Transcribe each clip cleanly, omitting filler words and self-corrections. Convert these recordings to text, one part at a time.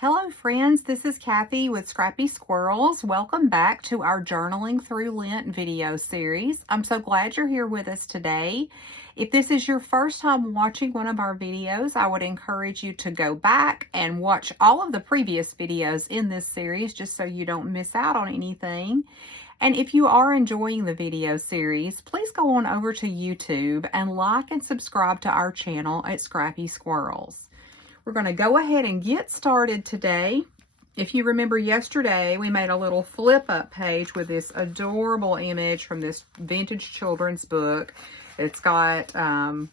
Hello friends, this is Kathy with Scrappy Squirrels. Welcome back to our Journaling Through Lent video series. I'm so glad you're here with us today. If this is your first time watching one of our videos, I would encourage you to go back and watch all of the previous videos in this series just so you don't miss out on anything. And if you are enjoying the video series, please go on over to YouTube and like and subscribe to our channel at Scrappy Squirrels. We're going to go ahead and get started today. If you remember yesterday, we made a little flip-up page with this adorable image from this vintage children's book. It's got some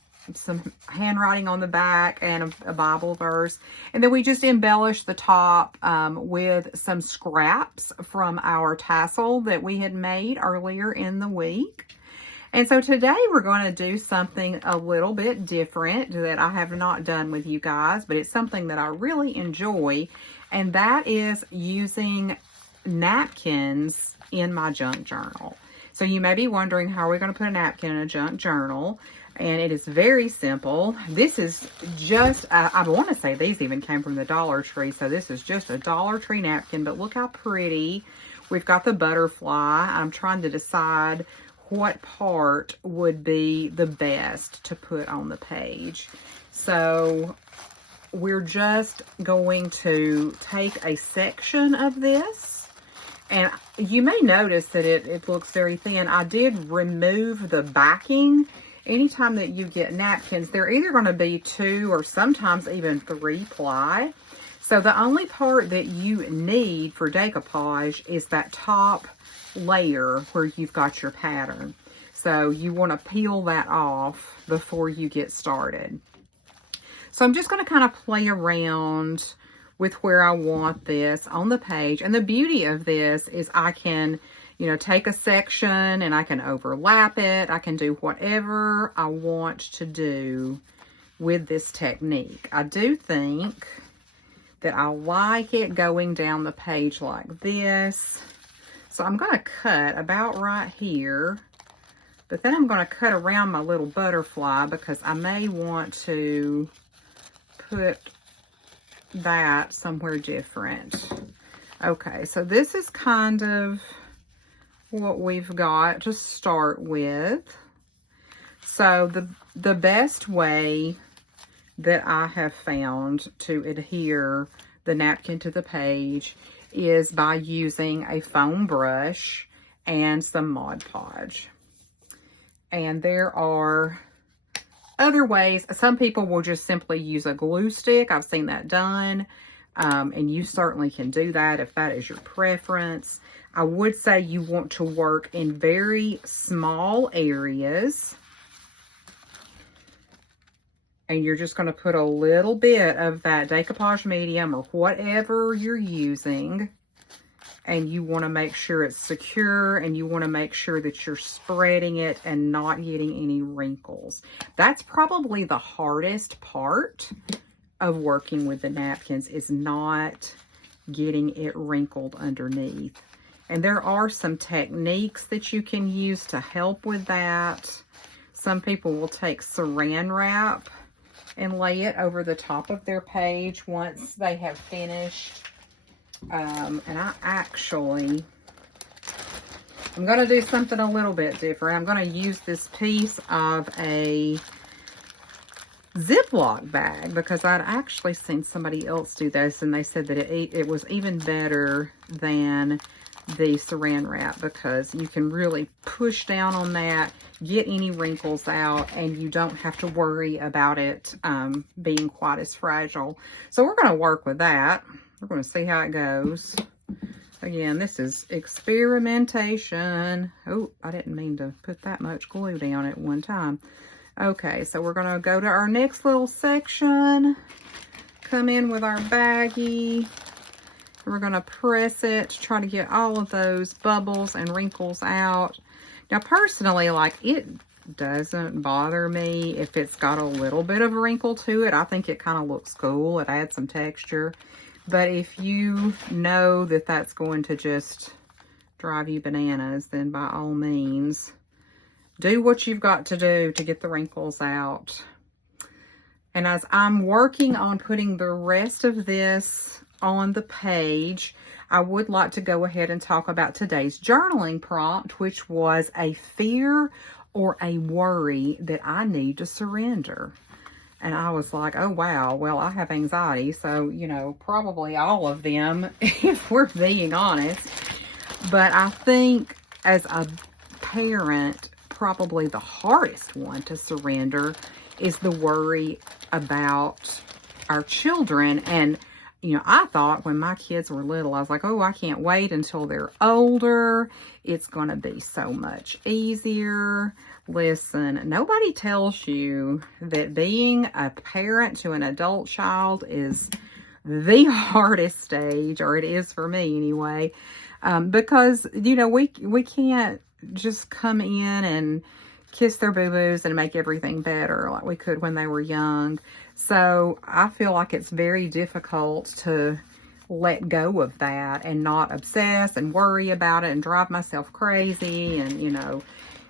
handwriting on the back and a Bible verse. And then we just embellished the top with some scraps from our tassel that we had made earlier in the week. And so today we're going to do something a little bit different that I have not done with you guys, but it's something that I really enjoy, and that is using napkins in my junk journal. So you may be wondering, how are we going to put a napkin in a junk journal? And it is very simple. This is just, I want to say these even came from the Dollar Tree, so this is just a Dollar Tree napkin, but look how pretty. We've got the butterfly. I'm trying to decide what part would be the best to put on the page. So we're just going to take a section of this, and you may notice that it looks very thin. I did remove the backing. Anytime that you get napkins, they're either going to be 2 or sometimes even 3 ply. So the only part that you need for decoupage is that top layer where you've got your pattern. So you want to peel that off before you get started. So I'm just going to kind of play around with where I want this on the page. And the beauty of this is I can, take a section and I can overlap it. I can do whatever I want to do with this technique. I do think that I like it going down the page like this. So I'm going to cut about right here, but then I'm going to cut around my little butterfly because I may want to put that somewhere different. Okay, so this is kind of what we've got to start with. So the best way that I have found to adhere the napkin to the page is by using a foam brush and some Mod Podge. And there are other ways. Some people will just simply use a glue stick. I've seen that done. And you certainly can do that if that is your preference. I would say you want to work in very small areas. And you're just going to put a little bit of that decoupage medium or whatever you're using. And you want to make sure it's secure, and you want to make sure that you're spreading it and not getting any wrinkles. That's probably the hardest part of working with the napkins, is not getting it wrinkled underneath. And there are some techniques that you can use to help with that. Some people will take saran wrap and lay it over the top of their page once they have finished. And I'm going to do something a little bit different. I'm going to use this piece of a Ziploc bag because I'd actually seen somebody else do this, and they said that it was even better than the saran wrap because you can really push down on that, get any wrinkles out, and you don't have to worry about it being quite as fragile. So we're going to work with that. We're going to see how it goes. Again, this is experimentation. Oh, I didn't mean to put that much glue down at one time. Okay, so we're going to go to our next little section. Come in with our baggie. We're going to press it to try to get all of those bubbles and wrinkles out. Now, personally, it doesn't bother me if it's got a little bit of a wrinkle to it. I think it kind of looks cool. It adds some texture. But if you know that that's going to just drive you bananas, then by all means, do what you've got to do to get the wrinkles out. And as I'm working on putting the rest of this on the page, I would like to go ahead and talk about today's journaling prompt, which was a fear or a worry that I need to surrender. And I was like, oh, wow, well, I have anxiety. So, you know, probably all of them, if we're being honest. But I think as a parent, probably the hardest one to surrender is the worry about our children. And, you know, I thought when my kids were little, I was like, oh, I can't wait until they're older. It's going to be so much easier. Listen, nobody tells you that being a parent to an adult child is the hardest stage, or it is for me anyway, because, you know, we can't just come in and kiss their boo-boos and make everything better like we could when they were young. So I feel like it's very difficult to let go of that and not obsess and worry about it and drive myself crazy. And, you know,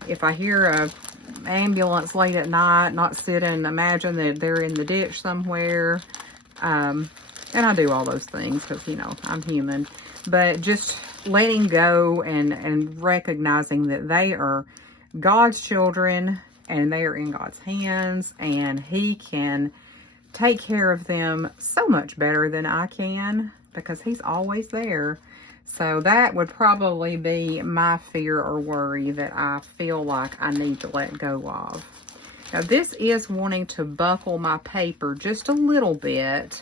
if I hear a ambulance late at night, not sit and imagine that they're in the ditch somewhere. And I do all those things because, you know, I'm human. But just letting go and recognizing that they are God's children and they are in God's hands, and He can take care of them so much better than I can because He's always there. So that would probably be my fear or worry that I feel like I need to let go of. Now, this is wanting to buckle my paper just a little bit,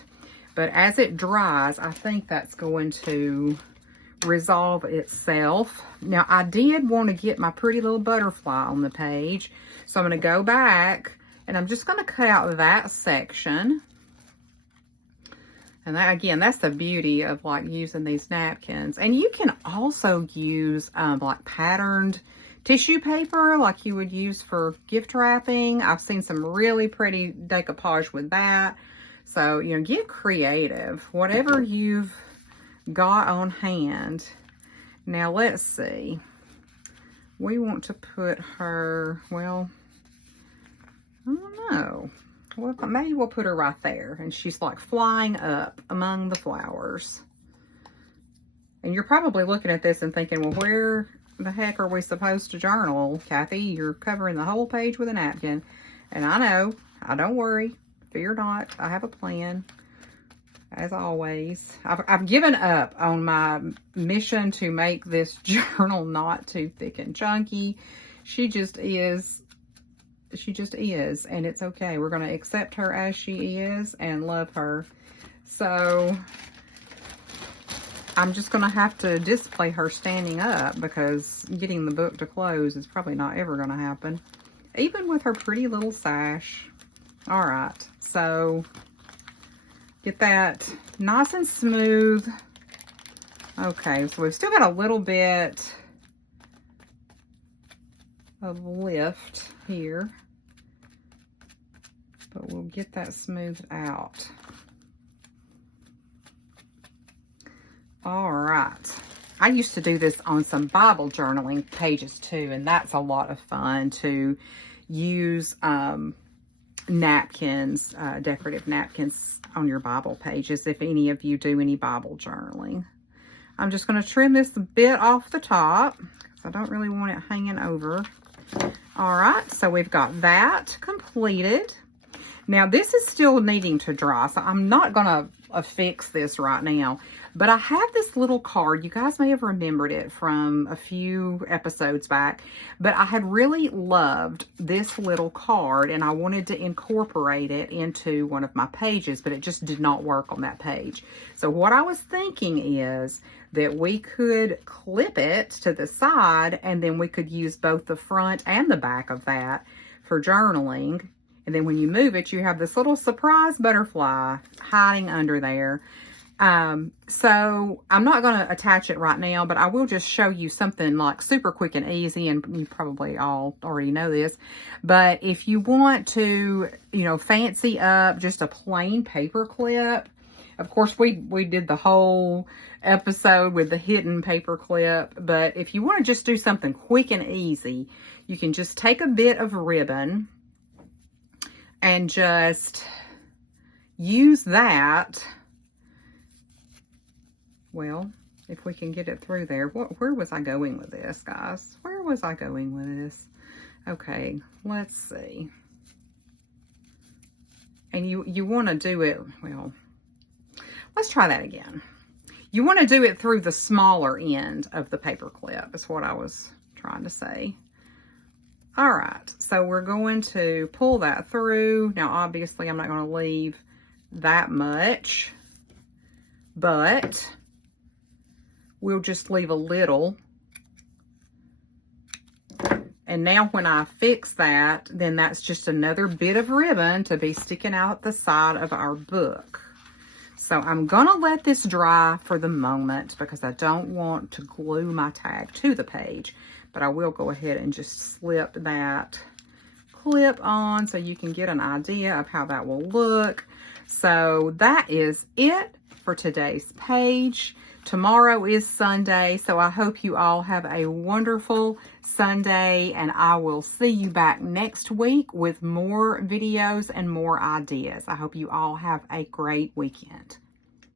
but as it dries, I think that's going to resolve itself. Now, I did want to get my pretty little butterfly on the page, so I'm going to go back and I'm just going to cut out that section. And that, again, that's the beauty of like using these napkins. And you can also use like patterned tissue paper like you would use for gift wrapping. I've seen some really pretty decoupage with that. So, you know, get creative. Whatever you've got on hand. Now, let's see. We want to put her, well, I don't know. Well, maybe we'll put her right there. And she's like flying up among the flowers. And you're probably looking at this and thinking, well, where the heck are we supposed to journal, Kathy? You're covering the whole page with a napkin. And I know. Don't worry. Fear not. I have a plan. As always. I've given up on my mission to make this journal not too thick and chunky. She just is. And it's okay. We're going to accept her as she is and love her. So I'm just going to have to display her standing up because getting the book to close is probably not ever going to happen. Even with her pretty little sash. All right. So get that nice and smooth. Okay. So we've still got a little bit of lift here. But we'll get that smoothed out. All right. I used to do this on some Bible journaling pages too, and that's a lot of fun to use napkins, decorative napkins on your Bible pages if any of you do any Bible journaling. I'm just going to trim this a bit off the top because I don't really want it hanging over. All right, so we've got that completed. Now, this is still needing to dry, so I'm not going to affix this right now. But I have this little card. You guys may have remembered it from a few episodes back. But I had really loved this little card, and I wanted to incorporate it into one of my pages, but it just did not work on that page. So what I was thinking is that we could clip it to the side, and then we could use both the front and the back of that for journaling. And then when you move it, you have this little surprise butterfly hiding under there. So I'm not going to attach it right now, but I will just show you something like super quick and easy. And you probably all already know this. But if you want to, you know, fancy up just a plain paper clip, of course, we did the whole episode with the hidden paper clip. But if you want to just do something quick and easy, you can just take a bit of ribbon and just use that well, if we can get it through there. Where was I going with this, guys? Where was I going with this? Okay, let's see. And you want to do it, well, let's try that again. You want to do it through the smaller end of the paper clip, is what I was trying to say. All right, so we're going to pull that through. Now, obviously, I'm not going to leave that much, but we'll just leave a little. And now when I fix that, then that's just another bit of ribbon to be sticking out the side of our book. So I'm going to let this dry for the moment because I don't want to glue my tag to the page. But I will go ahead and just slip that clip on so you can get an idea of how that will look. So that is it for today's page. Tomorrow is Sunday, so I hope you all have a wonderful Sunday, and I will see you back next week with more videos and more ideas. I hope you all have a great weekend.